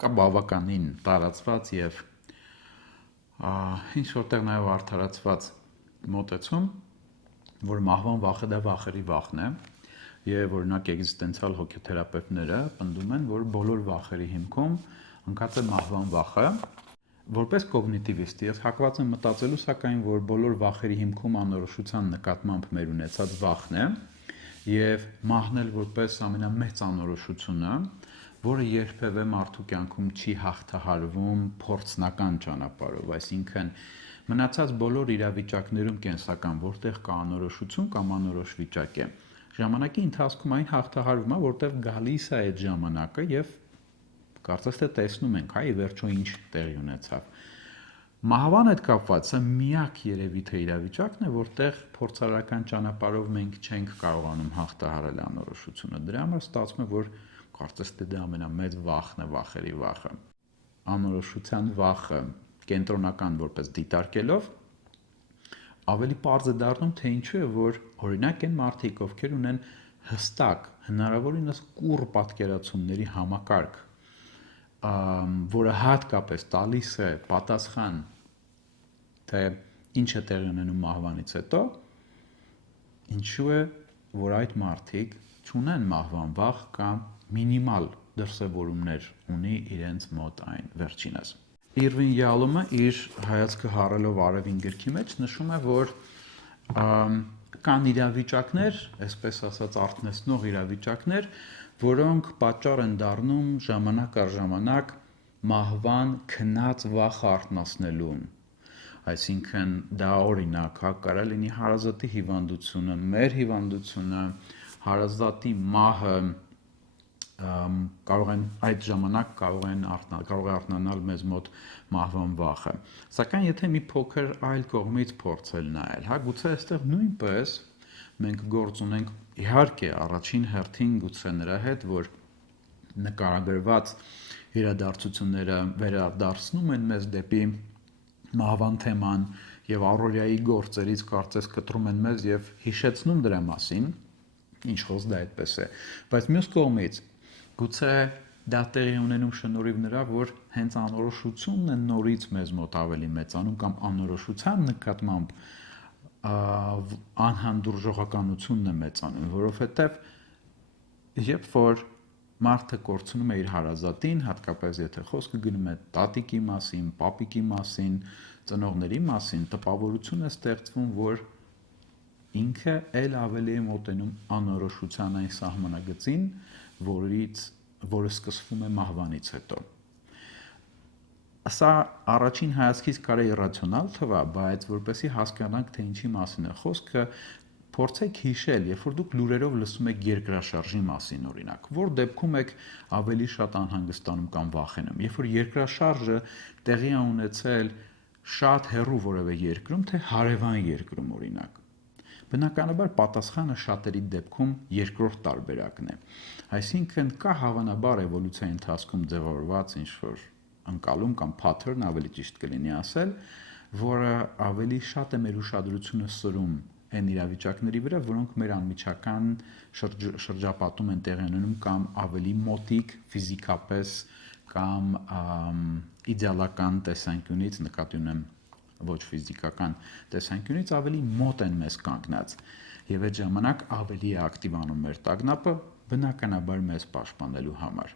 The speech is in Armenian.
կա բավականին տարածված եւ ինչ որտեղ նաեւ արդարացված մոտեցում, որ մահվան վախը դա վախերի վախն է եւ օրինակ էգզիստենցիալ հոգեթերապևտները պնդում են, որ բոլոր վախերի հիմքում ընկած է մահվան վախը, որպես կոգնիտիվիստ ես հակված եմ մտածելու սակայն, որ բոլոր վախերի հիմքում անորոշության նկատմամբ մեր ունեցած վախն է եւ մահն էլ որպես ամենամեծ անորոշությունը, որը երբևէ մարդու կյանքում չի հաղթահարվում փորձնական ճանապարհով, այսինքն մնացած բոլոր իրավիճակներում կենսական, որտեղ կա անորոշություն կամ անորոշ վիճակ է, ժամանակի ընթացքում այն հաղթահարվում է, որտեղ գալիս է այդ ժամանակը եւ կարծես թե տեսնում ենք, ի վերջո ինչ տեղի ունեցավ։ Մահվան հետ կապված սա միակ երևի թե իրավիճակն է, որտեղ փորձարարական ճանապարհով մենք չենք կարողանում հաղթահարել անորոշությունը։ Դրա համար ստացվում է, որ կարծես թե դա ամենամեծ վախն է, վախերի վախը։ Անորոշության վախը կենտրոնական որպես դիտարկելով ավելի պարզ է դառնում, թե ինչու է, որ օրինակ են մարդիկ, ովքեր ունեն հստակ, հնարավորինս կուռ պատկերացումների համակարգ, որը հատկապես տալիս է պատասխան, թե ինչ է տեղի ունենում մահվանից հետո, ինչու է, որ այդ մարդիկ չունեն մահվան վախ կամ մինիմալ դրսևորումներ ունի իրենց մոտ այն վերջինս։ Իրվին Յալոմը իր հայացքը հառելով արևին գրքի մեջ նշում է, որ կան իրավիճակներ, այսպես ասած արթնեցնող իրավիճակներ, որոնք պատճառ են դառնում ժամանակ առ ժամանակ մահվան քնած վախը արթնացնելուն։ Այսինքն դա օրինակ կարող լինի հարազատի հիվանդությունը, մեր հիվանդությունը, հարազատի մահը կարող են այդ ժամանակ կարող է արթնանալ մեզ մոտ մահվան վախը։ Սակայն եթե մի փոքր այլ կողմից փորձել նայել, գուցե այստեղ նույնպես մենք գործ ունենք իհարկե առաջին հերթին գուցե նրա հետ, որ նկարագրված իրադարձությունները վերադարձնում են մեզ դեպի մահվան թեման եւ առօրյայի գործերից կարծես կտրում են մեզ եւ հիշեցնում դրա մասին, ինչ խոս դա այդպես է, բայց մյուս կողմից գուցե դա տեղի ունենում շնորհիվ նրա, որ հենց անորոշությունն է նորից մեզ մոտ ավելի մեծանում կամ անորոշության նկատմամբ անհանդուրժողականությունն է մեծանում, որովհետեւ երբ որ մարդը կորցնում է իր հարազատին, հատկապես եթե խոսքը գնում է տատիկի մասին, պապիկի մասին, ծնողների մասին, տպավորություն է ստեղծվում, որ ինքը էլ ավելի է մոտենում անորոշության այն սահմանագծին, որը սկսվում է մահվանից հետո։ Սա առաջին հայացքից կարա իրացիոնալ թվա, բայց որպեսզի հասկանանք, թե ինչի մասին է խոսքը, փորձեք հիշել, երբ որ դուք լուրերով լսում եք երկրաշարժի մասին, օրինակ, որ դեպքում եք ավելի շատ անհանգստանում կամ վախենում։ Երբ որ երկրաշարժը տեղի է ունեցել շատ հեռու որևէ երկրում, թե հարևան երկրում, օրինակ, բնականաբար պատասխանը շատերի դեպքում երկրորդ տարբերակն է։ Այսինքն կա հավանաբար էվոլյուցիայի ընթացքում ձևավորված ինչ-որ ընկալում կամ pattern, ավելի ճիշտ կլինի ասել, որը ավելի շատ է մեր ուշադրությունը սրում այն իրավիճակների վրա, որոնք մեր անմիջական շրջապատում են տեղի ունենում կամ ավելի մոտիկ ֆիզիկապես կամ իդեալական տեսանկյունից, նկատի ունեմ ոչ ֆիզիկական տեսանկյունից ավելի մոտ են մեզ կանգնած եւ այդ ժամանակ ավելի է ակտիվանում մեր տագնապը բնականաբար մեզ պաշտպանելու համար։